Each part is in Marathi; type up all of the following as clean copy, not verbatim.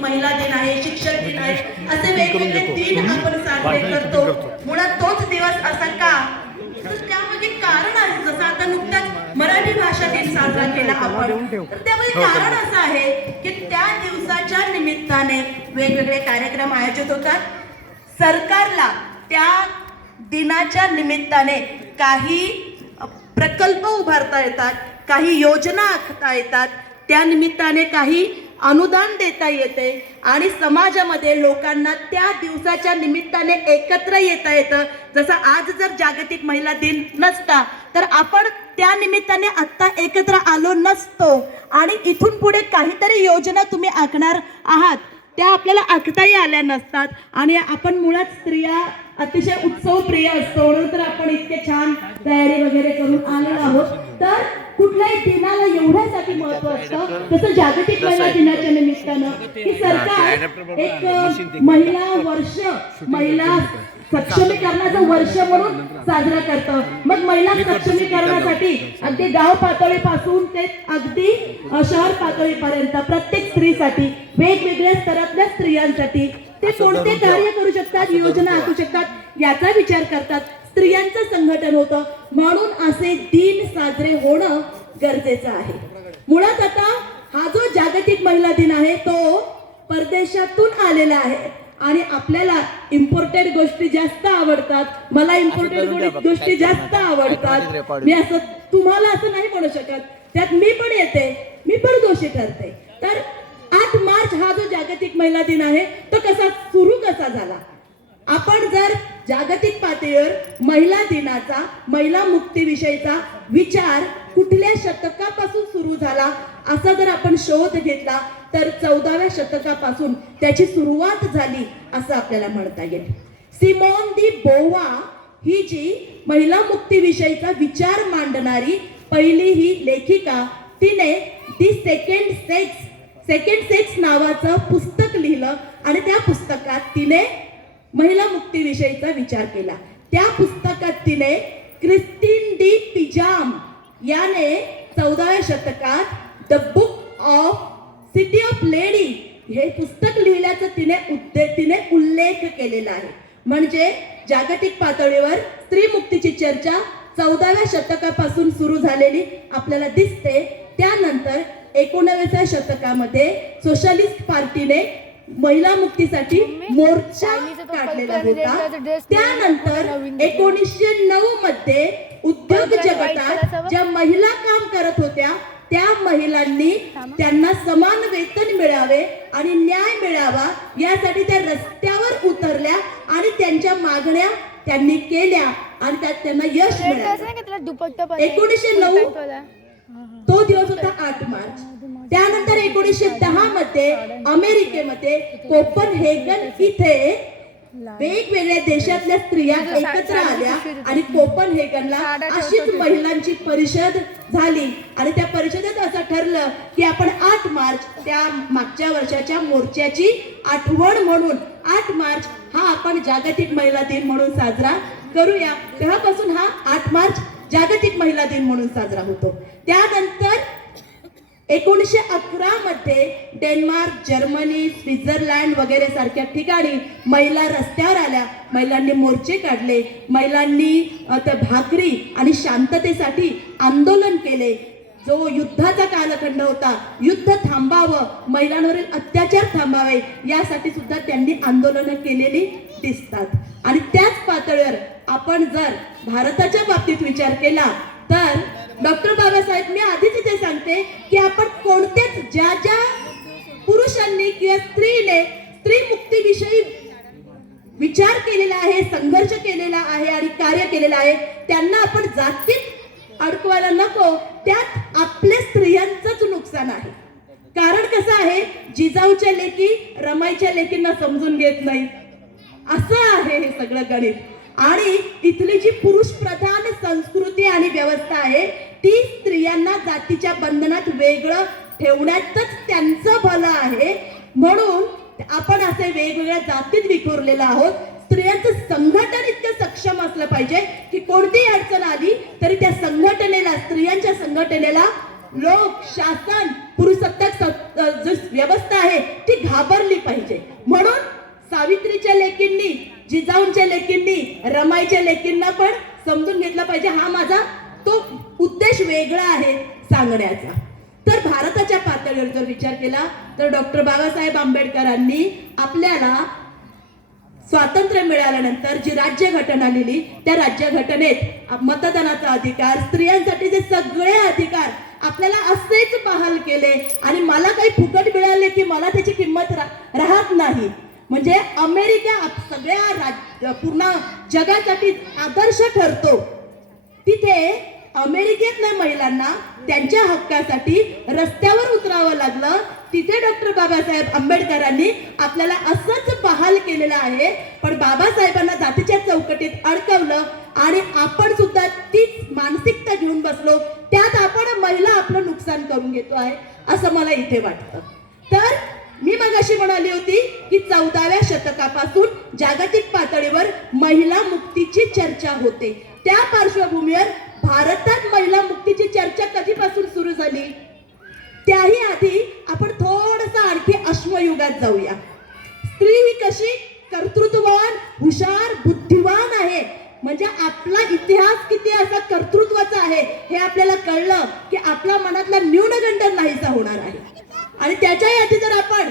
महिला दिन आहे, शिक्षक दिन आहे, असे वेगवेगळे दिन आपण साजरे करतो. मुळात तोच दिवस असा का, तर त्यामध्ये कारण आहे. जसं आता नुकताच मराठी भाषा दिन साजरा केला आपण, तर त्यामध्ये कारण असं आहे की त्या दिवसाच्या निमित्ताने वेगवेगळे कार्यक्रम आयोजित होतात. सरकारला त्या दिनाच्या निमित्ताने काही प्रकल्प उभारता येतात, काही योजना आखता येतात, त्या निमित्ताने काही अनुदान देता येते आणि समाजामध्ये लोकांना त्या दिवसाच्या निमित्ताने एकत्र येता येतं. जसं आज जर जागतिक महिला दिन नसता तर आपण त्या निमित्ताने आत्ता एकत्र आलो नसतो आणि इथून पुढे काहीतरी योजना तुम्ही आखणार आहात त्या आपल्याला आखताही आल्या नसतात. आणि आपण मुळात स्त्रिया अतिशय उत्सव प्रिय असतो, म्हणून तर आपण इतके छान तयारी वगैरे करून आलेलो आहोत. तर कुठल्याही दिनाला एवढ्यासाठी महत्व असतं. तसं जागतिक महिला दिनाच्या निमित्तानं की सरकार एक महिला वर्ष, महिला सक्षमीकरणाचं वर्ष म्हणून साजरा करतं. मग महिला सक्षमीकरणासाठी अगदी गाव पातळीपासून ते अगदी शहर पातळीपर्यंत प्रत्येक स्त्रीसाठी, वेगवेगळ्या स्तरातल्या स्त्रियांसाठी ते कोणते कार्य करू शकतात, योजना आखू शकतात, याचा विचार करतात. स्त्रियांचं संघटन होतं, म्हणून असे दिन साजरे होणं गरजेचं आहे. मुळात आता हा जो जागतिक महिला दिन आहे तो परदेशातून आलेला आहे आणि आपल्याला इम्पोर्टेड गोष्टी जास्त आवडतात. मला इम्पोर्टेड गोष्टी जास्त आवडतात. मी असं तुम्हाला असं नाही म्हणू शकत, त्यात मी पण येते, मी पण दोषी ठरते. तर 8 मार्च हा जो जागतिक महिला दिन आहे तो कसा झाला. आपण जर जागतिक पातळीवर महिला दिनाचा, महिला मुक्तीविषयीचा विचार कुठल्या शतकापासून सुरू झाला असा जर आपण शोध घेतला तर 14व्या शतकापासून त्याची सुरुवात झाली असं आपल्याला म्हणता येईल. सिमोन दी बोवा ही जी महिला मुक्तीविषयीचा विचार मांडणारी पहिली ही लेखिका, तिने दी सेकंड सेक्स नावाचं पुस्तक लिहिलं आणि त्या पुस्तकात तिने महिला मुक्तीविषयीचा विचार केला. त्या पुस्तकात तिने क्रिस्टीन डी पिजाम याने 14व्या शतकात the book of city of lady हे पुस्तक लिहिल्याचा तिने उल्लेख केलेला आहे. म्हणजे जागतिक पातळीवर स्त्री मुक्तीची चर्चा 14व्या शतकापासून सुरू झालेली आपल्याला दिसते. त्यानंतर 19व्या शतकामध्ये सोशलिस्ट पार्टीने महिला मुक्तीसाठी मोर्चा काढलेला होता. त्यानंतर 1909 मध्ये उद्योग जगतात ज्या महिला काम करत होत्या त्या महिलांनी त्यांना समान वेतन मिळावे आणि न्याय मिळावा यासाठी त्या रस्त्यावर उतरल्या आणि त्यांच्या मागण्या त्यांनी केल्या आणि त्यात त्यांना यश मिळालं. 1909 तो दिवस होता 8 मार्च. त्यानंतर 1910 मध्ये अमेरिकेमध्ये कोपनहेगन इथे वेगवेगळ्या देशातल्या स्त्रिया एकत्र आल्या आणि कोपनहेगनला अशीच महिलांची परिषद झाली आणि त्या परिषदेत असं ठरलं की आपण 8 मार्च त्या मागच्या वर्षाच्या मोर्चाची आठवण म्हणून 8 मार्च हा आपण जागतिक महिला दिन म्हणून साजरा करूया. तेव्हापासून हा 8 मार्च जागतिक महिला दिन म्हणून साजरा होतो. त्यानंतर 1911 मध्ये डेन्मार्क, जर्मनी, स्वित्झर्लंड वगैरे सारख्या ठिकाणी महिला रस्त्यावर आल्या, महिलांनी मोर्चे काढले, महिलांनी त्या भाकरी आणि शांततेसाठी आंदोलन केले. जो युद्धाचा कालखंड होता, युद्ध थांबावं, महिलांवरील अत्याचार थांबावे यासाठी सुद्धा त्यांनी आंदोलनं केलेली दिसतात. आणि त्याच पातळीवर आपण जर भारताच्या बाबतीत विचार केला तर डॉक्टर बाबासाहेब, मी आधीच इथे सांगते की आपण कोणत्याच ज्या पुरुषांनी किंवा स्त्रीने स्त्री मुक्तीविषयी विचार केलेला आहे, संघर्ष केलेला आहे आणि कार्य केलेलं आहे त्यांना आपण जातीत अडकवायला नको. त्यात आपल्या स्त्रियांचंच नुकसान आहे. कारण कसं आहे, जिजाऊच्या लेकी रमाईच्या लेकींना समजून घेत नाही असं आहे हे सगळं गणित. आणि इथली जी पुरुष प्रधान संस्कृती आणि व्यवस्था आहे ती स्त्रियांना जातीच्या बंधनात वेगळं ठेवण्यातच त्यांचं भलं आहे. म्हणून आपण असे वेगवेगळ्या जातीत विखुरलेलो आहोत. स्त्रियांचं संघटन इतकं सक्षम असलं पाहिजे की कोणतीही अडचण आली तरी त्या संघटनेला, स्त्रियांच्या संघटनेला लोक, शासन, पुरुषसत्ताक जो व्यवस्था आहे ती घाबरली पाहिजे. म्हणून सावित्रीच्या लेकींनी, जिजाऊंच्या लेकींनी, रमाईच्या लेकींना पण समजून घेतलं पाहिजे, हा माझा तो उद्देश वेगळा आहे सांगण्याचा. तर भारताच्या पातळीवर जर विचार केला तर डॉक्टर बाबासाहेब आंबेडकरांनी आपल्याला स्वातंत्र्य मिळाल्यानंतर जी राज्यघटना लिहिली, त्या राज्यघटनेत मतदानाचा अधिकार, स्त्रियांसाठी जे सगळे अधिकार आपल्याला असेच बहाल केले. आणि मला काही फुकट मिळाले की मला त्याची किंमत राहत नाही. म्हणजे अमेरिका सगळ्या पूर्ण जगासाठी आदर्श ठरतो. तिथे अमेरिकेतल्या महिलांना त्यांच्या हक्कासाठी रस्त्यावर उतरावं लागलं. तिथे डॉक्टर बाबासाहेब आंबेडकरांनी आपल्याला असंच बहाल केलेलं आहे. पण बाबासाहेबांना जातीच्या चौकटीत अडकवलं आणि आपण सुद्धा तीच मानसिकता घेऊन बसलो. त्यात आपण महिला आपलं नुकसान करून घेतो आहे असं मला इथे वाटतं. तर मी मगाशी म्हणाली होती की 14व्या शतकापासून जागतिक पातळीवर महिला मुक्तीची चर्चा होते. त्या पार्श्वभूमीवर भारतात महिला मुक्तीची चर्चा कधीपासून सुरू झाली? त्याही आधी आपण थोडंसं आणखी अश्मयुगात जाऊया. स्त्री ही कशी कर्तृत्ववान, हुशार, बुद्धिवान आहे. म्हणजे आपला इतिहास किती असा कर्तृत्वाचा आहे हे आपल्याला कळलं की आपल्या मनातला न्यूनगंड नाहीसा होणार आहे. आणि त्याच्याही आधी जर आपण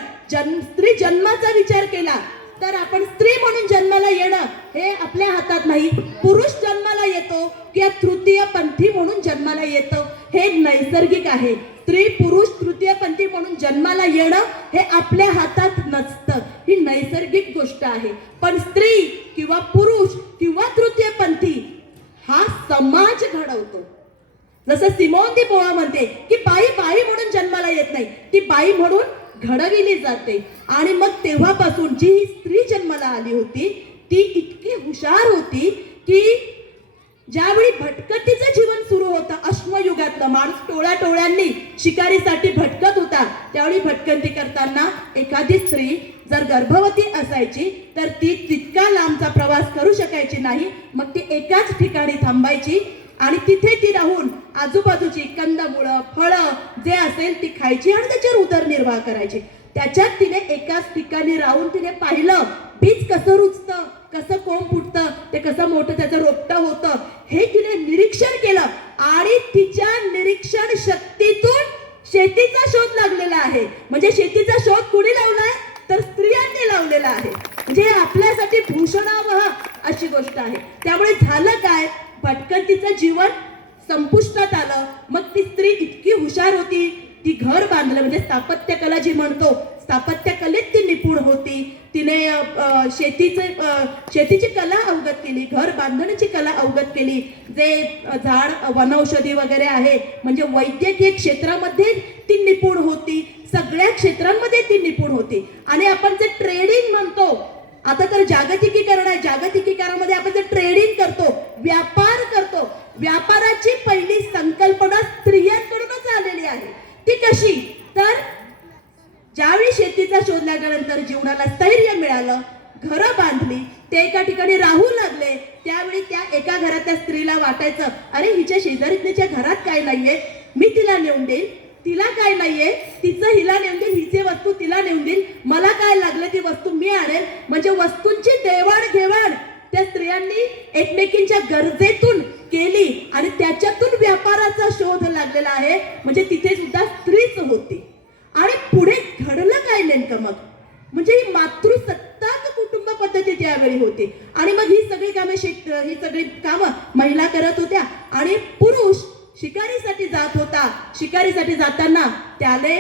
स्त्री जन्माचा विचार केला तर आपण स्त्री म्हणून जन्माला येणं हे आपल्या हातात नाही. पुरुष जन्माला येतो किंवा तृतीय पंथी म्हणून जन्माला येतो हे नैसर्गिक आहे. स्त्री पुरुष तृतीय पंथी म्हणून जन्माला येणं हे आपल्या हातात नसतं, ही नैसर्गिक गोष्ट आहे. पण स्त्री किंवा पुरुष किंवा तृतीय पंथी हा समाज घडवतो. जसं सिमोन दी बोआ म्हणते की बाई बाई म्हणून जन्माला येत नाही, ती बाई म्हणून घडविली जाते. आणि मग तेव्हापासून जी ही स्त्री जन्माला आली होती ती इतकी हुशार होती की ज्यावेळी भटकंतीचं जीवन सुरू होतं, अश्मयुगातलं माणूस टोळ्या टोळ्यांनी शिकारीसाठी भटकत होता, त्यावेळी भटकंती करताना एखादी स्त्री जर गर्भवती असायची तर ती तितका लांबचा प्रवास करू शकायची नाही. मग ती एकाच ठिकाणी थांबायची आणि तिथे ती राहून आजूबाजूची कंदमुळं, फळं जे असेल ती खायची आणि त्याच्यावर उदरनिर्वाह करायची. त्याच्यात तिने एकाच ठिकाणी राहून तिने पाहिलं बीज कसं रुजतं, कसं कोंब फुटतं, ते कसं मोठं त्याचं रोपटं होतं, हे तिने निरीक्षण केलं. आणि तिच्या निरीक्षण शक्तीतून शेतीचा शोध लागलेला आहे. म्हणजे शेतीचा शोध कुणी लावलाय तर स्त्रियांनी लावलेला आहे. म्हणजे आपल्यासाठी भूषणावह अशी गोष्ट आहे. त्यामुळे झालं काय, भटकंतीचं जीवन संपुष्टात आलं. मग ती स्त्री इतकी हुशार होती, ती घर बांधलं. म्हणजे स्थापत्य कला जी म्हणतो, स्थापत्य कलेत ती निपुण होती. तिने शेतीची कला अवगत केली, घर बांधण्याची कला अवगत केली. जे झाड वनौषधी वगैरे आहे म्हणजे वैद्यकीय क्षेत्रामध्ये ती निपुण होती. सगळ्या क्षेत्रांमध्ये ती निपुण होती. आणि आपण जे ट्रेडिंग म्हणतो, आता तर जागतिकीकरण आहे, जागतिकीकरणामध्ये आपण जे ट्रेडिंग करतो, व्यापार करतो, व्यापाराची पहिली संकल्पना स्त्रियांकडूनच आलेली आहे. ती कशी तर ज्यावेळी शेतीचा शोध लागल्यानंतर जीवनाला स्थैर्य मिळालं, घरं बांधली, ते एका ठिकाणी राहू लागले, त्यावेळी त्या एका घरातल्या स्त्रीला वाटायचं अरे हिच्या शेजारीच्या घरात काय नाहीये, मी तिला नेऊन देईल. तिला काय नाहीये, तिचं हिला नेऊन देईल, हिचे वस्तू तिला नेऊन देईल, मला काय लागलं ती वस्तू मी आणेल. म्हणजे वस्तूंची देवाणघेवाण त्या स्त्रियांनी एकमेकींच्या गरजेतून केली आणि त्याच्यातून व्यापाराचा शोध लागलेला आहे. म्हणजे तिथे सुद्धा स्त्रीच होती. आणि पुढे घडलं काय नेमकं मग, म्हणजे ही मातृसत्ताक कुटुंब पद्धती त्यावेळी होती. आणि मग ही सगळी कामं महिला करत होत्या आणि पुरुष शिकारीसाठी जात होता. शिकारीसाठी जाताना त्याने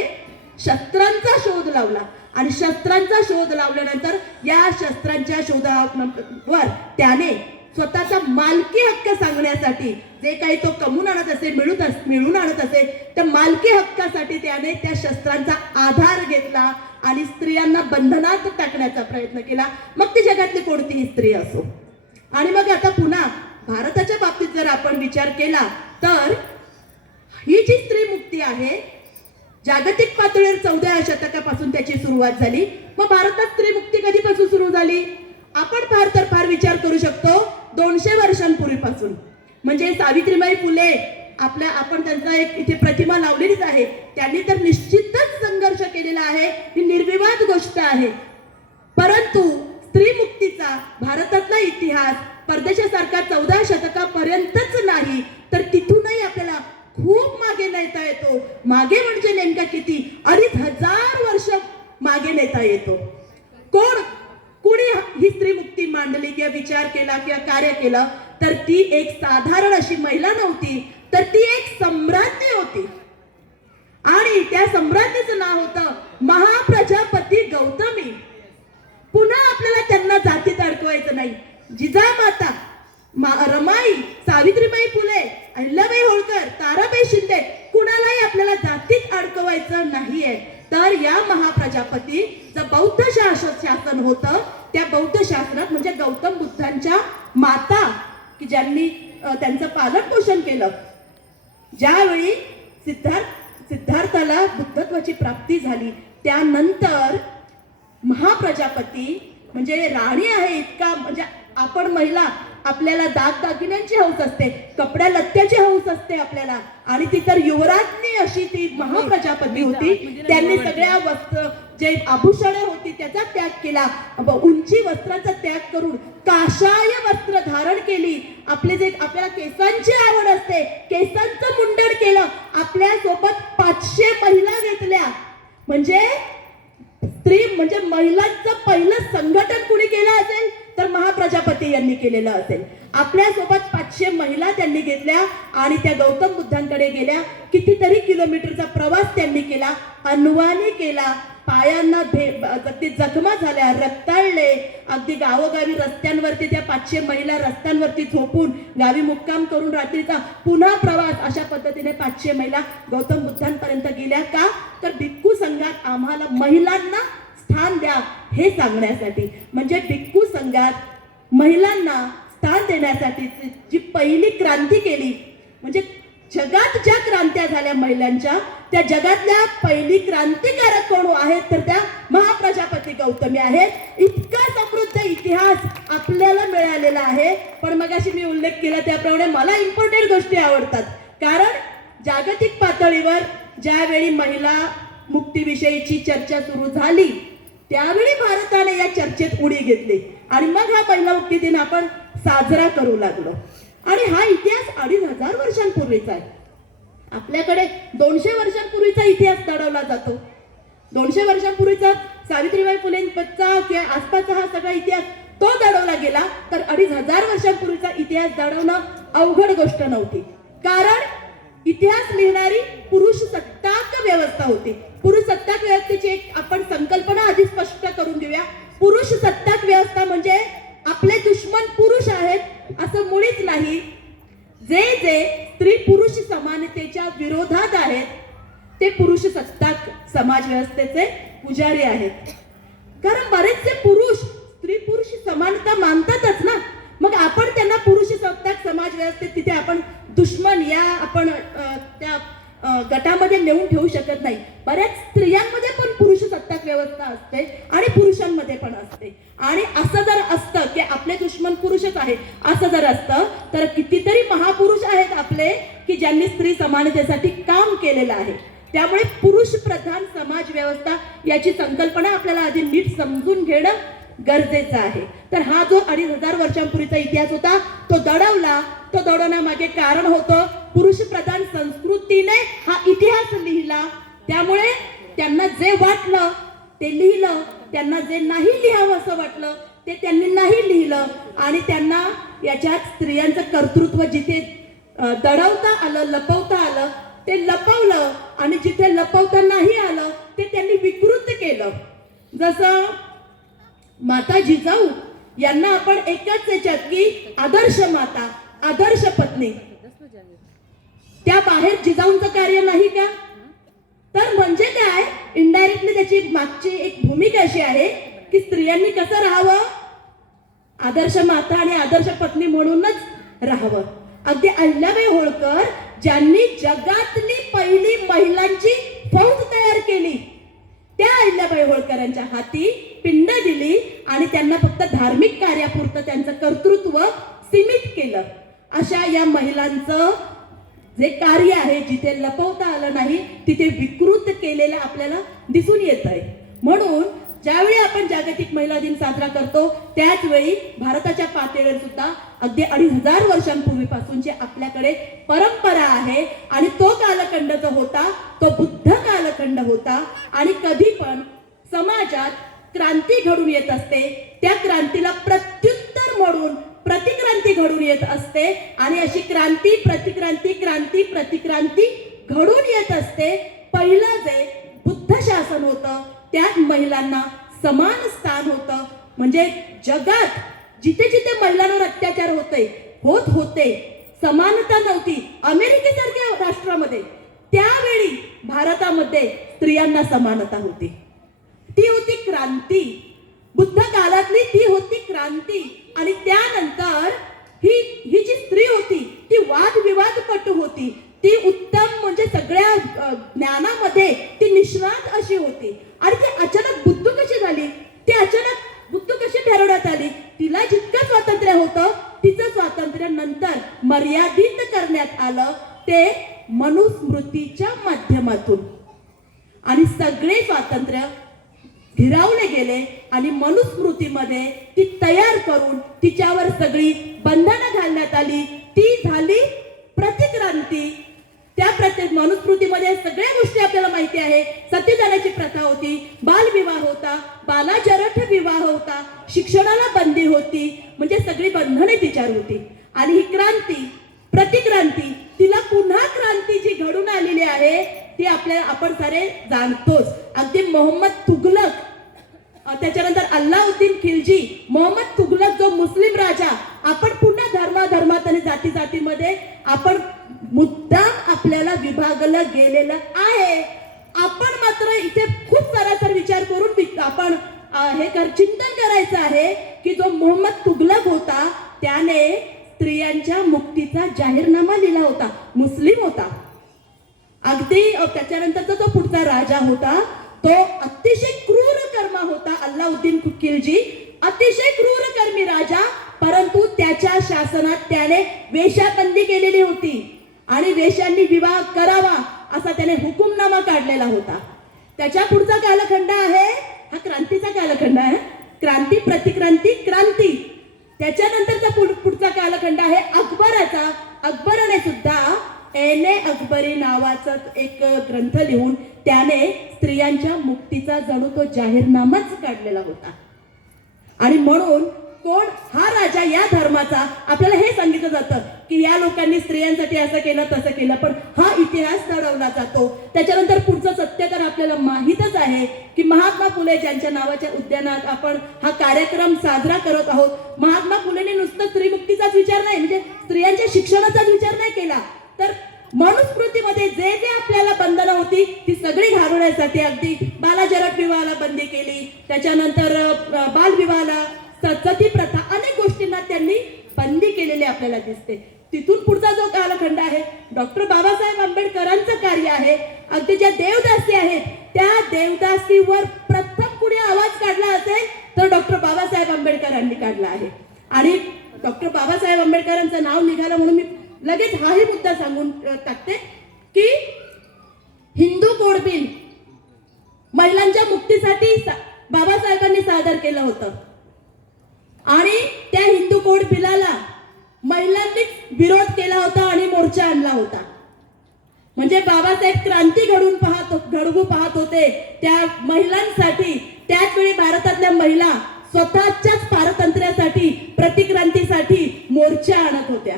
शस्त्रांचा शोध लावला आणि शस्त्रांचा शोध लावल्यानंतर या शस्त्रांच्या शोधावर त्याने स्वतःचा मालकी हक्क सांगण्यासाठी जे काही तो कमवून आणत असे, मिळून आणत असे, त्या मालकी हक्कासाठी त्याने त्या शस्त्रांचा आधार घेतला आणि स्त्रियांना बंधनात टाकण्याचा प्रयत्न केला. मग ती जगातली कोणतीही स्त्री असो. आणि मग आता पुन्हा भारताच्या बाबतीत जर आपण विचार केला तर ही जी स्त्री मुक्ती आहे जागतिक पातळीवर 14व्या शतकापासून त्याची सुरुवात झाली. मग भारतात स्त्री मुक्ती कधीपासून सुरू झाली? आपण फार तर फार विचार करू शकतो 200 वर्षांपूर्वीपासून. म्हणजे सावित्रीबाई फुले आपण त्यांचा एक इथे प्रतिमा लावलेलीच आहे. त्यांनी तर निश्चितच संघर्ष केलेला आहे, ही निर्विवाद गोष्ट आहे. परंतु स्त्री मुक्तीचा भारतातला इतिहास परदेशासारखा 14 शतकापर्यंतच नाही, तर तिथूनही आपल्याला खूप मागे नेता येतो. मागे म्हणजे नेमका किती, 2500 वर्ष मागे नेता येतो. कुणी ही स्त्री मुक्ती मांडली किंवा विचार केला किंवा कार्य केलं, तर ती एक साधारण अशी महिला नव्हती, तर ती एक सम्राज्ञी होती. आणि त्या सम्राज्ञीचं नाव होतं महाप्रजापती गौतमी. पुन्हा आपल्याला त्यांना जातीत अडकवायचं नाही. जिजामाता, रमाई, सावित्रीबाई फुले, अहिल्याबाई होळकर, ताराबाई शिंदे, कुणालाही आपल्याला जातीत अडकवायचं नाहीये. तर या महाप्रजापतीचं बौद्ध शासन होतं. त्या बौद्ध शासनात म्हणजे गौतम बुद्धांच्या माता की ज्यांनी त्यांचं पालन पोषण केलं. ज्यावेळी सिद्धार्थाला बुद्धत्वाची प्राप्ती झाली, त्यानंतर महाप्रजापती म्हणजे राणी आहे इतका, म्हणजे आपण महिला आपल्याला दागदागिन्यांची हौस असते, कपड्या लत्त्याची हौस असते आपल्याला, आणि ती तर युवराज्ञी अशी ती महाप्रजापती होती. त्यांनी सगळ्या वस्त्र जे आभूषणे होती त्याचा त्याग केला, उंची वस्त्राचा त्याग करून काशाय वस्त्र धारण केली. आपल्याला केसांची आवड असते, केसांचं मुंडन केलं. आपल्या सोबत 500 महिला घेतल्या. म्हणजे स्त्री म्हणजे महिलांचं पहिलं संघटन कुणी केलं असेल तर महाप्रजापती यांनी केलेलं असेल. आपल्या सोबत 500 महिला त्यांनी घेतल्या आणि त्या गौतम बुद्धांकडे गेल्या. कितीतरी किलोमीटरचा प्रवास त्यांनी केला, अनवाणी केला. पायांना अगदी जखमा झाल्या, रक्ताळले. अगदी गावोगावी रस्त्यांवरती त्या 500 महिला रस्त्यांवरती झोपून गावी मुक्काम करून रात्रीचा पुन्हा प्रवास. अशा पद्धतीने 500 महिला गौतम बुद्धांपर्यंत गेल्या. का तर भिक्खू संघात आम्हाला महिलांना स्थान द्या हे सांगण्यासाठी. म्हणजे भिक्खू संघात महिलांना स्थान देण्यासाठी जी पहिली क्रांती केली, म्हणजे जगात ज्या क्रांत्या झाल्या महिलांच्या, त्या जगातल्या पहिली क्रांतिकारक कोण आहेत तर त्या महाप्रजापती गौतमी आहेत. इतका समृद्ध इतिहास आपल्याला मिळालेला आहे. पण मगाशी मी उल्लेख केला त्याप्रमाणे मला इम्पॉर्टंट गोष्टी आवडतात, कारण जागतिक पातळीवर ज्यावेळी महिला मुक्तीविषयीची चर्चा सुरू झाली त्यावेळी भारताने या चर्चेत उडी घेतली आणि मग हा महिला मुक्ती दिन आपण साजरा करू लागलो. आणि हा इतिहास 2500 वर्षांपूर्वीचा आहे. आपल्याकडे 200 वर्षांपूर्वीचा इतिहास दडवला जातो. 200 वर्षांपूर्वीचा सावित्रीबाई फुलेंचा किंवा आसपासचा हा सगळा इतिहास तो दडवला गेला, तर 2500 वर्षांपूर्वीचा इतिहास दडवणं अवघड गोष्ट नव्हती. कारण इतिहास लिहिणारी पुरुष सत्ताक व्यवस्था होती. पुरुष सत्ताक व्यवस्थेची एक आपण संकल्पना आधी स्पष्ट करून देऊया. पुरुष सत्ताक व्यवस्था म्हणजे आपले दुश्मन पुरुष आहेत असं मुळीच नाही. जे स्त्री पुरुष समानतेच्या विरोधात आहेत ते पुरुष सत्ताक समाज व्यवस्थेचे पुजारी आहेत. कारण बरेचसे पुरुष स्त्री पुरुष समानता मानतातच ना, मग आपण त्यांना पुरुष सत्ताक समाज व्यवस्थेत तिथे आपण दुश्मन या आपण त्या गटामध्ये नेऊन ठेवू शकत नाही. बऱ्याच स्त्रियांमध्ये पण पुरुष सत्ताक व्यवस्था असते आणि पुरुषांमध्ये पण असते. आणि असं जर असतं की आपले दुश्मन पुरुषच आहे, असं जर असतं तर कितीतरी महापुरुष आहेत आपले की ज्यांनी स्त्री समानतेसाठी काम केलेलं आहे. त्यामुळे पुरुष प्रधान समाज व्यवस्था याची संकल्पना आपल्याला आधी नीट समजून घेणं गरजेचं आहे. तर हा जो 2500 वर्षांपूर्वीचा इतिहास होता तो दडवला. तो दडवण्यामागे कारण होतं पुरुष प्रधान संस्कृतीने हा इतिहास लिहिला. त्यामुळे त्यांना जे वाटलं ते लिहिलं, त्यांना जे नाही लिहावं असं वाटलं ते त्यांनी नाही लिहिलं. आणि त्यांना याच्यात स्त्रियांचं कर्तृत्व जिथे दडवता आलं, लपवता आलं ते लपवलं, आणि जिथे लपवता नाही आलं ते त्यांनी विकृत केलं. जसं माता जिजाऊ यांना आपण एकाच याच्यात की आदर्श माता, आदर्श पत्नी, त्या बाहेर जिजाऊंचं कार्य नाही का? तर म्हणजे काय, इनडायरेक्टली त्याची मागची एक भूमिका अशी आहे की स्त्रियांनी कसं राहावं, आदर्श माता आणि आदर्श पत्नी म्हणूनच राहावं. अगदी अहिल्याबाई होळकर ज्यांनी जगातली पहिली महिलांची फौज तयार केली, त्या अहिल्याबाई होळकरांच्या हाती पिंड दिली आणि त्यांना फक्त धार्मिक कार्यापुरतं त्यांचं कर्तृत्व सीमित केलं. अशा या महिलांचं जे कार्य आहे जिथे लपवता आलं नाही तिथे विकृत केलेलं आपल्याला दिसून येत आहे. म्हणून ज्यावेळी आपण जागतिक महिला दिन साजरा करतो त्याच वेळी भारताच्या पातळीवर सुद्धा अगदी 2500 वर्षांपूर्वीपासूनची आपल्याकडे परंपरा आहे आणि तो कालखंड जो होता तो बुद्ध कालखंड होता. आणि कधी पण समाजात क्रांती घडून येत असते त्या क्रांतीला प्रत्युत्तर म्हणून प्रतिक्रांती घडून येत असते आणि अशी क्रांती प्रतिक्रांती क्रांती प्रतिक्रांती घडून येत असते. पहिलं जे बुद्ध शासन होतं त्यात महिलांना समान स्थान होतं. म्हणजे जगात जिथे जिथे महिलांवर अत्याचार होत होते समानता नव्हती. अमेरिकेसारख्या राष्ट्रामध्ये त्यावेळी भारतामध्ये स्त्रियांना समानता होती. ती होती क्रांती. बुद्ध काळातली ती होती क्रांती. आणि त्यानंतर ही जी स्त्री होती ती वादविवादपटू होती. ती उत्तम म्हणजे सगळ्या ज्ञानामध्ये ती निष्णात अशी होती. आणि ती अचानक बुद्ध कशी झाली, ती अचानक बुद्ध कशी ठरवण्यात आली. तिला जितकं स्वातंत्र्य होतं तिचं स्वातंत्र्य नंतर मर्यादित करण्यात आलं ते मनुस्मृतीच्या माध्यमातून. आणि सगळे स्वातंत्र्य हिरावले गेले आणि मनुस्मृतीमध्ये ती तयार करून तिच्यावर सगळी बंधनं घालण्यात आली. ती झाली प्रतिक्रांती. त्या मनुस्मृतीमध्ये सगळ्या गोष्टी आपल्याला माहिती आहे. सतीदानाची प्रथा होती, बालविवाह होता, बालाजरठ विवाह होता, शिक्षणाला बंदी होती. म्हणजे सगळी बंधने तिच्यावर होती. आणि ही क्रांती प्रतिक्रांती तिला पुन्हा क्रांती जी घडून आलेली आहे ती आपण सारे जाणतोच. अगदी मोहम्मद तुघलक, त्याच्यानंतर अल्लाउद्दीन खिलजी, मोहम्मद तुघलक जो मुस्लिम राजा, आपण पुन्हा धर्मात आणि जाती जातीमध्ये आपण मुद्दाम आपल्याला विभागलं गेलेलं आहे. आपण मात्र इथे खूप सारासार विचार करून आपण चिंतन करायचं आहे की जो मोहम्मद तुघलक होता त्याने स्त्रियांच्या मुक्तीचा जाहीरनामा लिहिला होता. मुस्लिम होता. अगदी त्याच्यानंतरचा जो पुढचा राजा होता तो अतिशय क्रूर कर्मा होता. अल्लाउद्दीन खिलजी अतिशय क्रूर कर्मी राजा. परंतु त्याच्या शासनात त्याने वेश्याबंदी केलेली होती आणि वेश्यांनी विवाह करावा असा त्याने हुकुमनामा काढलेला होता. त्याच्या पुढचा कालखंड आहे हा क्रांतीचा कालखंड आहे. क्रांती प्रतिक्रांती क्रांती. त्याच्यानंतरचा पुढचा कालखंड आहे अकबराचा. अकबराने सुद्धा एने अकबरी नावाचा एक ग्रंथ लिहून त्याने स्त्रियांच्या मुक्तीचा जणू तो जाहीरनामाच काढलेला होता. आणि म्हणून कोण हा राजा या धर्माचा आपल्याला हे सांगितलं जातं की या लोकांनी स्त्रियांसाठी असं केलं तसं केलं. पण हा इतिहास दडवला जातो. त्याच्यानंतर पुढचं सत्य तर आपल्याला माहीतच आहे की महात्मा फुले ज्यांच्या नावाच्या उद्यानात आपण हा कार्यक्रम साजरा करत आहोत. महात्मा फुलेंनी नुसतं स्त्रीमुक्तीचाच विचार नाही म्हणजे स्त्रियांच्या शिक्षणाचाच विचार नाही केला तर मनुस्मृतीमध्ये जे जे आपल्याला बंधनं होती ती सगळी घालवण्यासाठी अगदी बालाजरठ विवाहाला बंदी केली. त्याच्यानंतर बालविवाहाला, सती प्रथा, अनेक गोष्टींना त्यांनी बंदी केलेली आपल्याला दिसते. तिथून पुढचा जो कालखंड आहे डॉक्टर बाबासाहेब आंबेडकरांचं कार्य आहे. अगदी ज्या देवदासी आहेत त्या देवदासीवर प्रथम कुणी आवाज काढला असेल तर डॉक्टर बाबासाहेब आंबेडकरांनी काढला आहे. आणि डॉक्टर बाबासाहेब आंबेडकरांचं नाव निघालं म्हणून मी लगेच हाही मुद्दा सांगून टाकते की हिंदू कोड बिल महिलांच्या मुक्तीसाठी बाबासाहेबांनी सादर केलं होतं आणि त्या हिंदू कोड बिलाला महिलांनीच विरोध केला होता आणि मोर्चा आणला होता. म्हणजे बाबासाहेब क्रांती घडवू पाहत होते त्या महिलांसाठी. त्याच वेळी भारतातल्या महिला स्वतःच्याच पारतंत्र्यासाठी प्रतिक्रांतीसाठी मोर्चा आणत होत्या.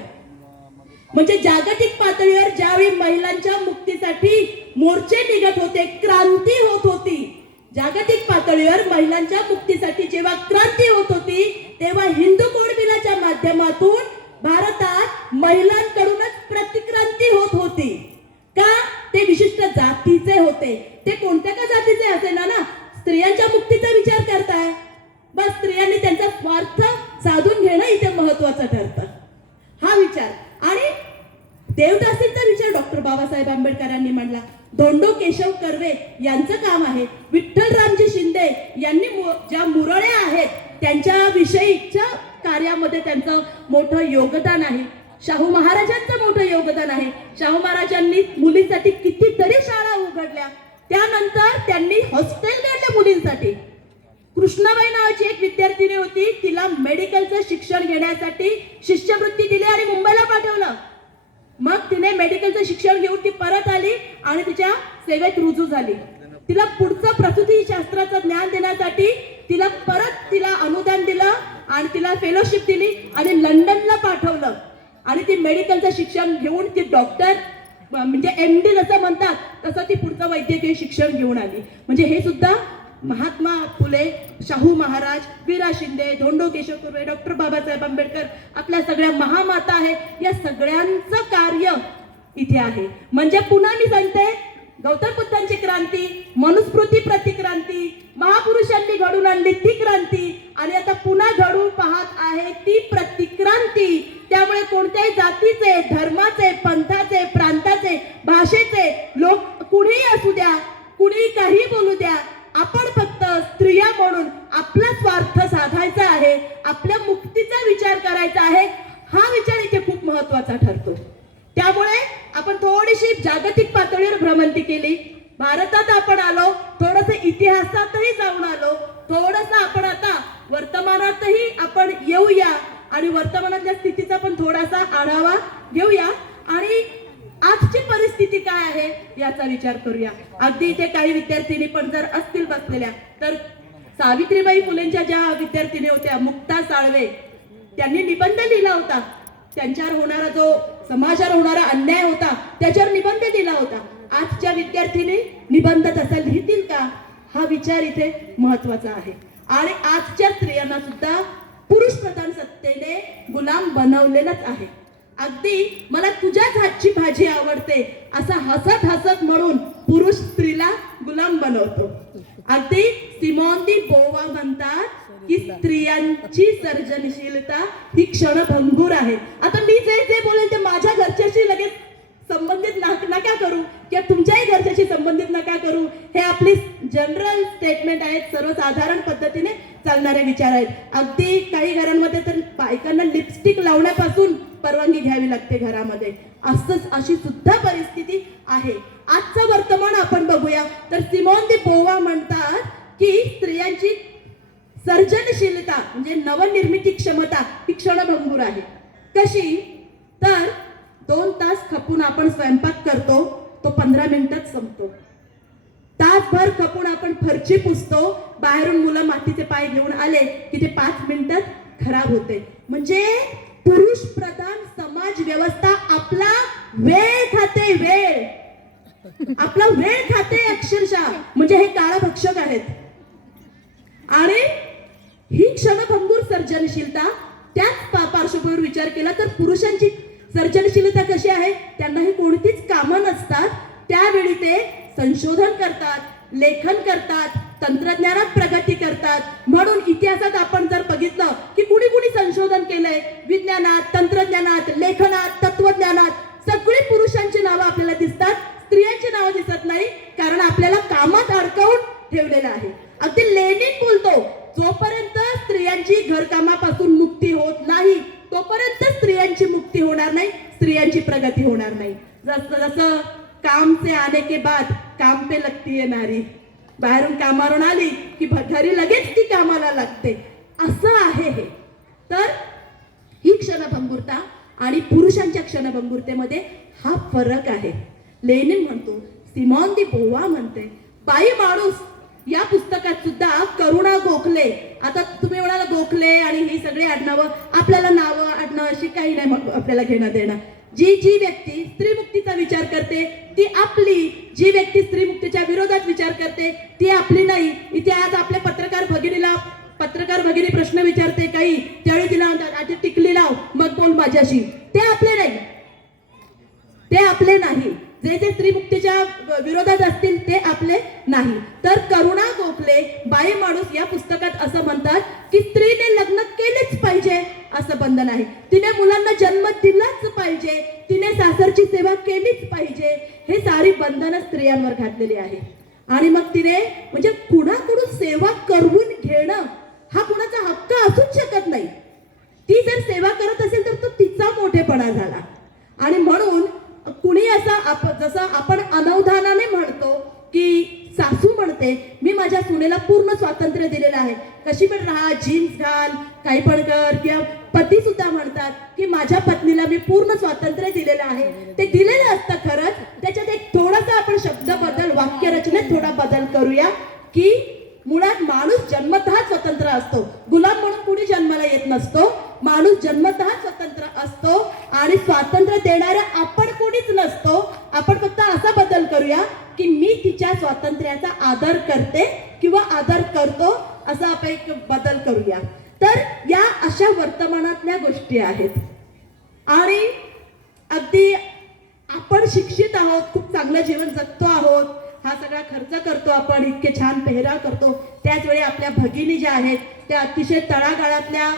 म्हणजे जागतिक पातळीवर ज्यावेळी महिलांच्या मुक्तीसाठी मोर्चे निघत होते, क्रांती होत होती, जागतिक पातळीवर महिलांच्या मुक्तीसाठी जेव्हा क्रांती होत होती तेव्हा हिंदू कोड बिलाच्या माध्यमातून भारतात महिलांकडूनच प्रतिक्रांती होत होती. का? ते विशिष्ट जातीचे होते. ते कोणत्या का जातीचे असेल ना, स्त्रियांच्या मुक्तीचा विचार करताय, बस स्त्रियांनी त्यांचा स्वार्थ साधून घेणं इथे महत्वाचं ठरतं. हा विचार आणि देवदासींचा विचार डॉक्टर बाबासाहेब आंबेडकरांनी मांडला. धोंडो केशव कर्वे यांचं काम आहे. विठ्ठलरामजी शिंदे यांनी ज्या मुरळ्या आहेत त्यांच्या विषयीच्या कार्यामध्ये त्यांचं मोठं योगदान आहे. शाहू महाराजांचं मोठं योगदान आहे. शाहू महाराजांनी मुलींसाठी कितीतरी शाळा उघडल्या, त्यानंतर त्यांनी हॉस्टेल काढले मुलींसाठी. कृष्णाबाई नावाची एक विद्यार्थिनी होती, तिला मेडिकलचं शिक्षण घेण्यासाठी शिष्यवृत्ती दिली आणि मुंबईला पाठवलं. मग तिने मेडिकलचं शिक्षण घेऊन ती परत आली आणि तिच्या सेवेत रुजू झाली. तिला पुढचं प्रसूती शास्त्राचं ज्ञान देण्यासाठी तिला अनुदान दिलं आणि तिला फेलोशिप दिली आणि लंडनला पाठवलं. आणि ती मेडिकलचं शिक्षण घेऊन ती डॉक्टर म्हणजे MD जसं म्हणतात तसं ती पुढचं वैद्यकीय शिक्षण घेऊन आली. म्हणजे हे सुद्धा महात्मा फुले, शाहू महाराज, वीरा शिंदे, धोंडो केशव कर्वे, डॉक्टर बाबासाहेब आंबेडकर, आपल्या सगळ्या महामाता आहेत, या सगळ्यांचं कार्य इथे आहे. म्हणजे पुन्हा मी सांगते, गौतम बुद्धांची क्रांती, मनुस्मृती प्रतिक्रांती, महापुरुषांनी घडून आणली ती क्रांती आणि आता पुन्हा घडून पाहत आहे ती प्रतिक्रांती. त्यामुळे कोणत्याही जातीचे, धर्माचे, पंथाचे, प्रांताचे, भाषेचे लोक कुणीही असू द्या, कुणीही काही बोलू द्या, आपण फक्त स्त्रिया म्हणून आपला स्वार्थ साधायचा आहे, आपल्या मुक्तीचा विचार करायचा आहे. हा विचार इथे खूप महत्वाचा ठरतो. त्यामुळे आपण थोडीशी जागतिक पातळीवर भ्रमंती केली, भारतात आपण आलो, थोडंसं इतिहासातही जाऊन आलो, थोडंसं आपण आता वर्तमानातही आपण येऊया आणि वर्तमानातल्या स्थितीचा पण थोडासा आढावा घेऊया आणि आजची परिस्थिती काय आहे याचा विचार करूया. अगदी इथे काही विद्यार्थिनी पण जर असतील बसलेल्या, तर सावित्रीबाई फुलेंच्या ज्या विद्यार्थिनी होत्या, मुक्ता साळवे, त्यांनी निबंध लिहिला होता. त्यांच्यावर होणारा जो समाजावर होणारा अन्याय होता त्याच्यावर निबंध दिला होता. आजच्या विद्यार्थीने निबंध तसा लिहितील का, हा विचार इथे महत्वाचा आहे. आणि आजच्या स्त्रियांना सुद्धा पुरुष प्रधान सत्तेने गुलाम बनवलेलंच आहे. अगदी मला तुझ्याच हातची भाजी आवडते असं हसत हसत म्हणून पुरुष स्त्रीला गुलाम बनवतो. अगदी सिमोन दी बोवा म्हणतात की स्त्रियांची सर्जनशीलता ही क्षणभंगूर आहे. आता मी जे बोलेल ते माझ्या घरच्याशी लगेच संबंधित नका करू किंवा तुमच्याही घरच्याशी संबंधित नका करू. हे आपली जनरल स्टेटमेंट आहेत, सर्वसाधारण पद्धतीने चालणारे विचार आहेत. अगदी काही घरांमध्ये तर बायकांना लिपस्टिक लावण्यापासून परवानगी घ्यावी लागते घरामध्ये. अशी सुद्धा परिस्थिती आहे. आजचं वर्तमान आपण बघूया तर सिमोन दी बोवा म्हणतात की स्त्रियांची सर्जनशीलता म्हणजे नवनिर्मिती क्षमता ही क्षणभंगूर आहे. कशी तर 2 तास खपून आपण स्वयंपाक करतो, तो 15 मिनिटात संपतो. तासभर खपून आपण फरची पुसतो, बाहेरून मुलं मातीचे पाय घेऊन आले की ते 5 मिनिटात खराब होते. म्हणजे पुरुष प्रधान समाज व्यवस्था आपला वेळ खाते, आपला वेळ खाते अक्षरशः. म्हणजे हे काळभक्षक आहेत. आणि ही क्षणभंगूर सर्जनशीलता त्याच पार्श्वभूमीवर विचार केला तर पुरुषांची सर्जनशीलता कशी आहे, त्यांनाही कोणतीच कामं नसतात, त्यावेळी ते संशोधन करतात, लेखन करतात, तंत्रज्ञानात प्रगती करतात. म्हणून इतिहासात आपण जर बघितलं की कुणी कुणी संशोधन केलंय, विज्ञानात, तंत्रज्ञानात, लेखनात, तत्वज्ञानात सगळी पुरुषांची नावं आपल्याला दिसतात, स्त्रियांची नावं दिसत नाही, कारण आपल्याला कामात अडकवून ठेवलेलं आहे. अगदी लेनिन बोलतो, जोपर्यंत स्त्रियांची घरकामापासून मुक्ती होत नाही तोपर्यंत स्त्रियांची मुक्ती होणार नाही, स्त्रियांची प्रगती होणार नाही. जसं काम से आने के बाद काम पे लगती है नारी, बाहेरून कामावरून आली की घरी लगेच ती कामाला लागते, असं आहे हे. तर ही क्षणभंगुरता आणि पुरुषांच्या क्षणभंगुरतेमध्ये हा फरक आहे. लेनिन म्हणतो, सिमोन दी बोवा म्हणते, बाई माणूस या पुस्तकात सुद्धा करुणा गोखले. आता तुम्ही म्हणाला गोखले आणि ही सगळी आडनावं, आपल्याला नावं आडनावं अशी काही नाही आपल्याला घेणं देणं. जी व्यक्ती स्त्रीमुक्तीचा विचार करते ती आपली, जी व्यक्ती स्त्रीमुक्तीच्या विरोधात विचार करते ती आपली नाही. इथे आज आपल्या पत्रकार भगिनी प्रश्न विचारते काही, त्यावेळी तिला आधी टिकली लाव मग बोल माझ्याशी, ते आपले नाही. जे स्त्रीमुक्तीच्या विरोधात असतील ते आपले नाही. तर करुणा गोखले बाई माणूस या पुस्तकात असं म्हणतात की स्त्रीने लग्न केलेच पाहिजे असं बंधन आहे, तिने मुलांना जन्म दिलाच पाहिजे, तिने सासरची सेवा केलीच पाहिजे, हे सारी बंधनं स्त्रियांवर घातलेली आहे. आणि मग तिने म्हणजे कुणाकडून सेवा करून घेणं हा कुणाचा हक्क असूच शकत नाही. ती जर सेवा करत असेल तर तो तिचा मोठेपणा झाला. आहे, कशी पण राहा, जीन्स घाल, काही पण कर, किंवा पती सुद्धा म्हणतात की माझ्या पत्नीला मी पूर्ण स्वातंत्र्य दिलेलं आहे. ते दिलेलं असतं खरंच, त्याच्यात एक थोडासा आपण शब्द बदल, वाक्यरचनेत थोडा बदल करूया की मुळात माणूस जन्मतः स्वतंत्र असतो, गुलाम म्हणून कुणी जन्माला येत नसतो. माणूस जन्मतः स्वतंत्र असतो आणि स्वातंत्र्य देणारा आपण कोणीच नसतो. आपण फक्त असा बदल करूया की मी तिच्या स्वातंत्र्याचा आदर करते किंवा आदर करतो, असा आपण एक बदल करूया. तर या अशा वर्तमानातल्या गोष्टी आहेत. आणि अगदी आपण शिक्षित आहोत, खूप चांगलं जीवन जगतो आहोत, हा सगळा खर्च करतो, आपण इतके छान पेहराव करतो, त्याच वेळी आपल्या भगिनी ज्या आहेत त्या अतिशय तळागाळातल्या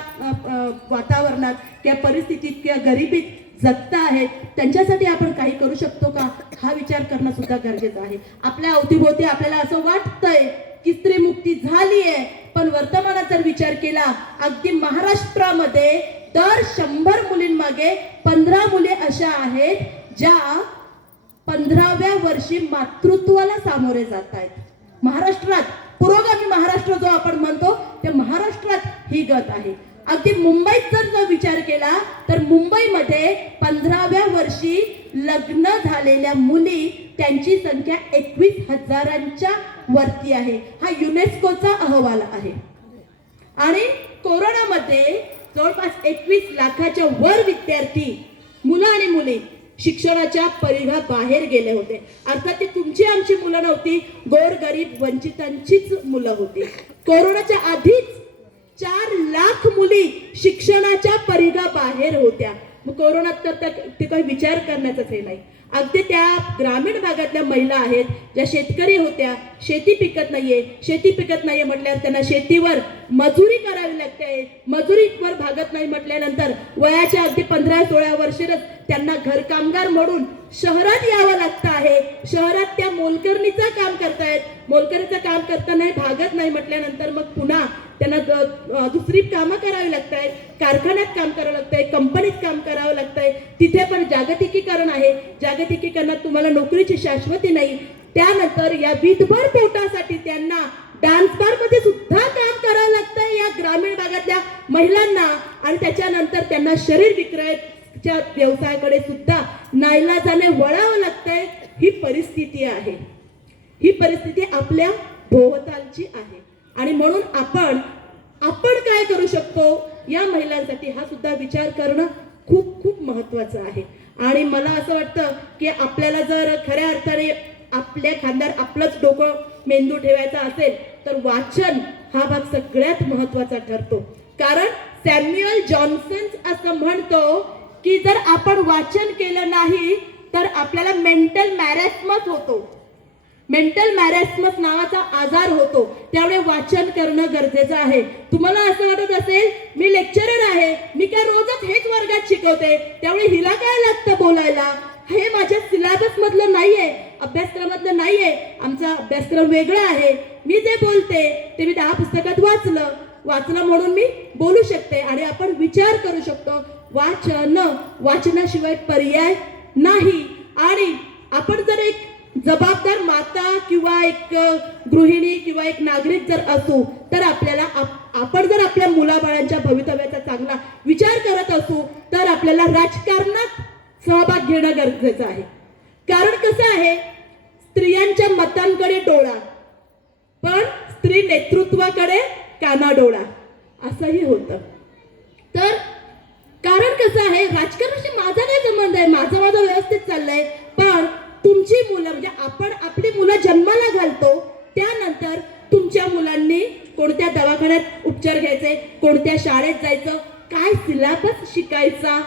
वातावरणात किंवा परिस्थितीत किंवा गरिबीत जगता आहेत. त्यांच्यासाठी आपण काही करू शकतो का, हा विचार करणं सुद्धा गरजेचं आहे. आपल्या अवतीभोवती आपल्याला असं वाटतंय की स्त्री मुक्ती झाली आहे, पण वर्तमानात जर विचार केला, अगदी महाराष्ट्रामध्ये दर 100 मुलींमागे 15 मुली अशा आहेत ज्या 15व्या वर्षी मातृत्वाला सामोरे जात आहेत. महाराष्ट्रात, पुरोगामी महाराष्ट्र जो आपण म्हणतो, त्या महाराष्ट्रात ही गत आहे. अगदी मुंबईत जर विचार केला तर मुंबईमध्ये 15व्या वर्षी लग्न झालेल्या मुली त्यांची संख्या 21,000च्या वरती आहे. हा युनेस्कोचा अहवाल आहे. आणि कोरोनामध्ये जवळपास 21 लाखाच्या वर विद्यार्थी, मुलं आणि मुली शिक्षणाच्या परिघाबाहेर गेले होते. अर्थात ती तुमची आमची मुलं नव्हती, गोरगरीब वंचितांचीच मुलं होती. कोरोनाच्या आधीच 4 लाख मुली शिक्षणाच्या परिघाबाहेर होत्या. मग कोरोनात तर ते काही विचार करण्याचाच हे नाही. अगदी त्या ग्रामीण भागातल्या महिला आहेत ज्या शेतकरी होत्या, शेती पिकत नाहीये म्हटल्यावर त्यांना शेतीवर मजुरी करावी लागते. मजुरीवर भागत नाही म्हटल्यानंतर वयाच्या अगदी 15-16 वर्षातच त्यांना घरकामगार म्हणून शहरात यावं लागतं आहे. शहरात त्या मोलकरणीचं काम करतायत, मोलकरीचं काम करताना भागत नाही म्हटल्यानंतर मग पुन्हा त्यांना दुसरी कामं करावी लागत आहेत, कारखान्यात काम करावं लागतंय, कंपनीत काम करावं लागतंय. तिथे पण जागतिकीकरण आहे. जागतिकीकरणात तुम्हाला नोकरीची शाश्वती नाही. त्यानंतर या वीटभर पोटासाठी त्यांना डान्स बार मध्ये सुद्धा काम करावं लागतंय या ग्रामीण भागातल्या महिलांना. आणि त्याच्यानंतर त्यांना शरीर विक्रयच्या व्यवसायाकडे सुद्धा नाईलाजाने वळावं लागतंय. ही परिस्थिती आहे. ही परिस्थिती आपल्या भोवतालची आहे. आणि म्हणून आपण काय करू शकतो या महिलांसाठी, हा सुद्धा विचार करणं खूप खूप महत्वाचं आहे. आणि मला असं वाटतं की आपल्याला जर खऱ्या अर्थाने आपल्या खांद्यावर आपलंच डोकं मेंदू ठेवायचा असेल तर वाचन हा भाग सगळ्यात महत्वाचा ठरतो. कारण सॅम्युअल जॉन्सन असं म्हणतो की जर आपण वाचन केलं नाही तर आपल्याला मेंटल मॅरेस्मस होतो. मेंटल मॅरेस्मस नावाचा आजार होतो. त्यामुळे वाचन करणं गरजेचं आहे. तुम्हाला असं वाटत असेल मी लेक्चरर आहे, मी काय रोजच हेच वर्गात शिकवते, त्यामुळे हिला काय लागतं बोलायला, हे माझ्या सिलेबस मधलं नाहीये, अभ्यासक्रमातलं नाहीये, आमचा अभ्यासक्रम वेगळा आहे, मी जे बोलते ते मी 10 पुस्तकात वाचलं म्हणून मी बोलू शकते. आणि आपण विचार करू शकतो. वाचनाशिवाय पर्याय नाही. आणि आपण जर एक जबाबदार माता किंवा एक गृहिणी किंवा एक नागरिक जर असू तर आपल्याला आपण जर आपल्या मुलाबाळांच्या भवितव्याचा चांगला विचार करत असू तर आपल्याला राजकारणात सहभाग घेणं गरजेचं आहे. कारण कसं आहे, स्त्रियांच्या मतांकडे डोळा पण स्त्री नेतृत्वाकडे कानाडोळा असंही होतं. तर कारण कसं आहे, राजकारणाशी माझा काय संबंध आहे, माझं व्यवस्थित चाललंय, पण तुमची मुलं म्हणजे आपण आपली मुलं जन्माला घालतो त्यानंतर तुमच्या मुलांनी कोणत्या दवाखान्यात उपचार घ्यायचे, कोणत्या शाळेत जायचं, काय सिलेबस शिकायचा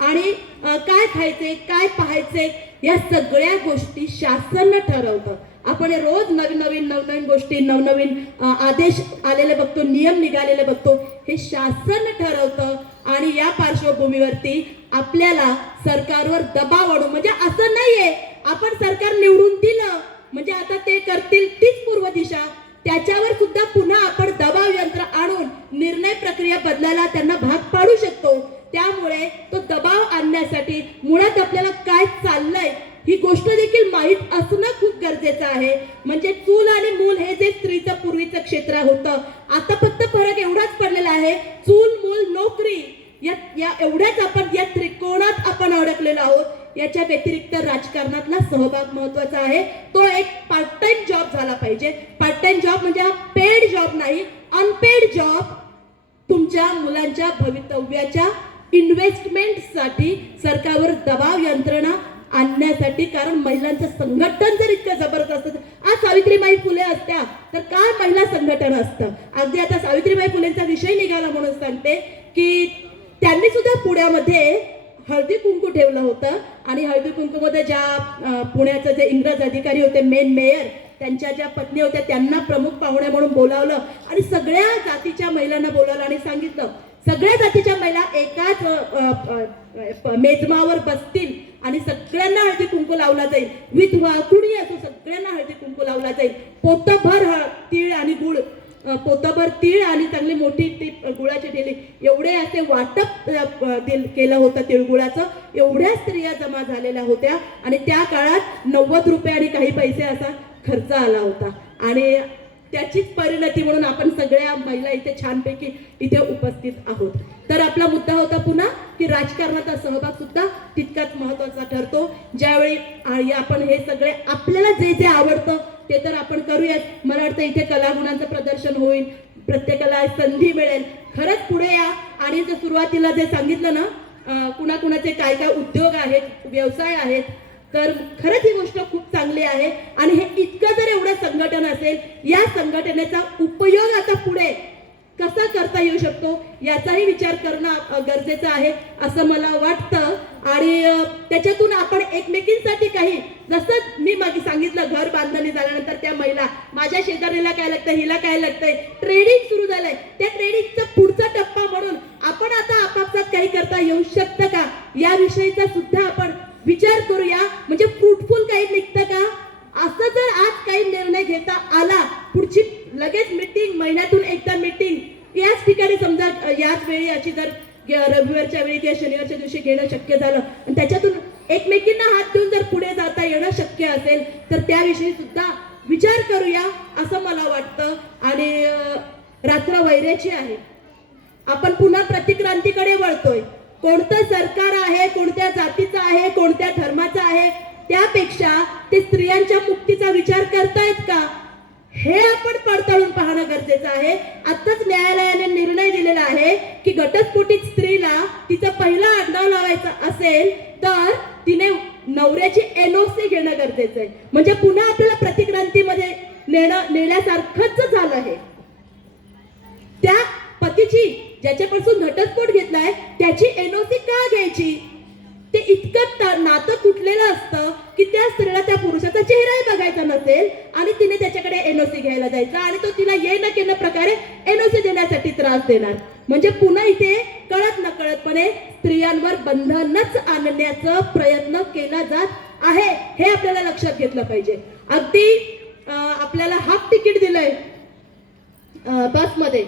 आणि काय खायचे, काय पाहायचे, या सगळ्या गोष्टी शासन ठरवतं. आपण रोज नवीन गोष्टी, नवनवीन आदेश आलेले बघतो, नियम निघालेले बघतो, हे शासन ठरवतं. आणि या पार्श्वभूमीवरती आपल्याला सरकारवर दबाव आणू, म्हणजे असं नाहीये आपण सरकार निवडून दिलं म्हणजे आता ते करतील तीच पूर्व दिशा, त्याच्यावर सुद्धा पुन्हा आपण दबाव यंत्र आणून निर्णय प्रक्रिया बदलायला त्यांना भाग पाडू शकतो. त्यामुळे तो दबाव आणण्यासाठी मुळात आपल्याला काय चाललंय ही गोष्ट देखील माहीत असणं खूप गरजेचं आहे. म्हणजे चूल आणि मूल हे जे स्त्रीचं पूर्वीचं क्षेत्र होतं आता फक्त फरक एवढाच पडलेला आहे, चूल मूल नोकरी या एवढ्याच आपण या त्रिकोणात आपण अडकलेलो आहोत. याच्या व्यतिरिक्त राजकारणातला सहभाग महत्वाचा आहे. तो एक पार्ट टाइम जॉब झाला पाहिजे. पार्ट टाइम जॉब म्हणजे हा पेड जॉब नाही, अनपेड जॉब. तुमच्या मुलांच्या भवितव्याच्या इन्व्हेस्टमेंटसाठी सरकारवर दबाव यंत्रणा आणण्यासाठी, कारण महिलांचं संघटन जर इतकं जबरदस्त असतं, आज सावित्रीबाई फुले असत्या तर काय महिला संघटन असतं. अगदी आता सावित्रीबाई फुलेंचा विषय निघाला म्हणून सांगते की त्यांनी सुद्धा पुण्यामध्ये हळदी कुंकू ठेवलं होतं आणि हळदी कुंकूमध्ये ज्या पुण्याचे जे इंग्रज अधिकारी होते, मेन मेयर, त्यांच्या ज्या पत्नी होत्या त्यांना प्रमुख पाहुणे म्हणून बोलावलं आणि सगळ्या जातीच्या महिलांना बोलावलं आणि सांगितलं सगळ्या जातीच्या महिला एकाच मेजमावर बसतील आणि सगळ्यांना हळदी कुंकू लावला जाईल. विधवा कुणी असो सगळ्यांना हळदी कुंकू लावला जाईल. पोतभर तीळ आणि गुळ, पोतभर तीळ आणि चांगली मोठी गुळाची ढेली एवढे असे वाटप केलं होतं तिळगुळाचं. एवढ्या स्त्रिया जमा झालेल्या होत्या आणि त्या काळात 90 रुपये आणि काही पैसे असा खर्च आला होता आणि त्याचीच परिणती म्हणून आपण सगळ्या महिला इथे छानपैकी इथे उपस्थित आहोत. तर आपला मुद्दा होता पुन्हा की राजकारणाचा सहभाग सुद्धा तितकाच महत्वाचा ठरतो. ज्यावेळी आपण हे सगळे आपल्याला जे जे आवडतं ते तर आपण करूयात. मला वाटतं इथे कलागुणांचं प्रदर्शन होईल, प्रत्येकाला संधी मिळेल. खरंच पुढे या आणि जर सुरुवातीला जे सांगितलं ना कुणाकुणाचे काय काय उद्योग आहेत, व्यवसाय आहेत, तर खरंच ही गोष्ट खूप चांगली आहे. आणि हे इतकं जर एवढं संघटन असेल, या संघटनेचा उपयोग आता पुढे कसा करता येऊ शकतो याचाही विचार करणं गरजेचं आहे असं मला वाटतं. आणि त्याच्यातून आपण एकमेकींसाठी काही, जसं मी मागे सांगितलं घर बांधणी झाल्यानंतर त्या महिला, माझ्या शेजारीला काय लागतं, हिला काय लागतंय, ट्रेडिंग सुरू झालंय, त्या ट्रेडिंगचा पुढचा टप्पा म्हणून आपण आता आपापसात काही करता येऊ शकतं का याविषयीचा सुद्धा आपण विचार करूया. म्हणजे फ्रुटफुल काही निघतं का, असं जर आज काही निर्णय घेता आला, पुढची लगेच मीटिंग, महिन्यातून एकदा मीटिंग याच ठिकाणी समजा याच वेळी अशी जर रविवारच्या वेळी किंवा शनिवारच्या दिवशी घेणं शक्य झालं आणि त्याच्यातून एकमेकींना हात देऊन जर पुढे जाता येणं शक्य असेल तर त्याविषयी सुद्धा विचार करूया असं मला वाटतं. आणि रात्र वैऱ्याची आहे, आपण पुन्हा प्रतिक्रांतीकडे वळतोय. कोणतं सरकार आहे, कोणत्या जातीचं आहे, कोणत्या धर्माचं आहे, त्यापेक्षा ते स्त्रियांच्या मुक्तीचा विचार करतायत का हे आपण पडताळून पाहणं गरजेचं आहे. आताच न्यायालयाने निर्णय दिलेला आहे की घटस्फोटित स्त्रीला तिचं पहिलं आडनाव लावायचं असेल तर तिने नवऱ्याची NOC घेणं गरजेचं आहे. म्हणजे पुन्हा आपल्याला प्रतिक्रांतीमध्ये नेण्यासारखंच झालं आहे. त्या पतीची ज्याच्यापासून घटस्फोट घेतलाय त्याची NOC का घ्यायची? ते इतकं नातं तुटलेलं असतं की त्या स्त्रीला त्या पुरुषाचा चेहराही बघायचा नसेल आणि तिने त्याच्याकडे NOC घ्यायला जायचा आणि तो तिला ये न केल्या प्रकारे NOC देण्यासाठी त्रास देणार. म्हणजे पुन्हा इथे कळत नकळतपणे स्त्रियांवर बंधनच आणण्याचा प्रयत्न केला जात आहे, हे आपल्याला लक्षात घेतलं पाहिजे. अगदी आपल्याला हाफ तिकीट दिलंय बसमध्ये,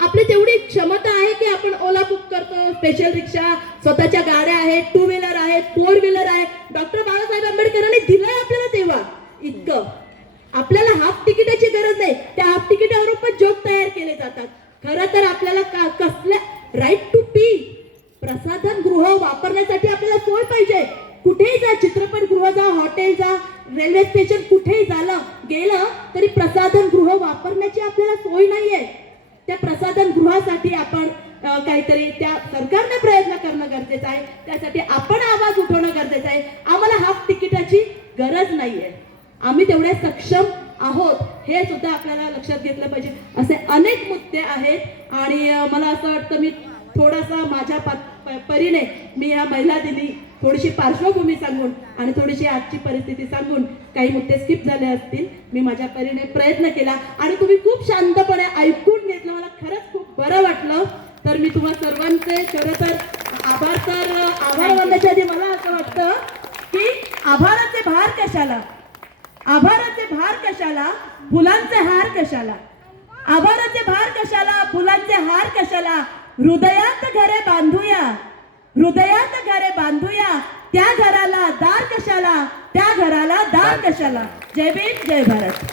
आपली तेवढी क्षमता आहे की आपण ओला बुक करतो, स्पेशल रिक्षा, स्वतःच्या गाड्या आहेत, 2 व्हीलर आहेत, 4 व्हीलर आहे. डॉक्टर बाबासाहेब आंबेडकरांनी दिलंय आपल्याला तेव्हा इतकं. आपल्याला हाफ तिकिटाची गरज नाही, त्या हाफ तिकिटावर पण जोक तयार केले जातात. खरं तर आपल्याला कसल्या राईट टू पी, प्रसाधन गृह वापरण्यासाठी आपल्याला सोय पाहिजे. कुठेही जा, चित्रपटगृह जा, हॉटेल जा, रेल्वे स्टेशन, कुठेही गेलं तरी प्रसाधन गृह वापरण्याची आपल्याला सोय नाहीये. त्या प्रसाधन गृहासाठी आपण काहीतरी त्या सरकारने प्रयत्न करणं गरजेचं आहे. त्यासाठी आपण आवाज उठवणं गरजेचं आहे. आम्हाला हाफ तिकिटाची गरज नाहीये, आम्ही तेवढे सक्षम आहोत हे सुद्धा आपल्याला लक्षात घेतलं पाहिजे. असे अनेक मुद्दे आहेत आणि मला असं वाटतं मी थोडासा माझ्या परीने मी ह्या महिला दिनी थोडीशी पार्श्वभूमी सांगून आणि थोडीशी आजची परिस्थिती सांगून काही मुद्दे स्किप झाले असतील, मी माझ्या परीने प्रयत्न केला आणि तुम्ही खूप शांतपणे ऐकून घेतलं. मला खरंच खूप बरं वाटलं. तर मी तुम्हा सर्वांचे खरं तर आभार मानण्याच्या आधी मला असं वाटतं की आभाराचे भार कशाला, आभाराचे भार कशाला, फुलांचे हार कशाला, आभाराचे भार कशाला, फुलांचे हार कशाला, हृदयात घरे बांधूया, हृदयात घरे बांधूया, त्या घराला दार कशाला, त्या घराला दार कशाला. जय भीम, जय भारत.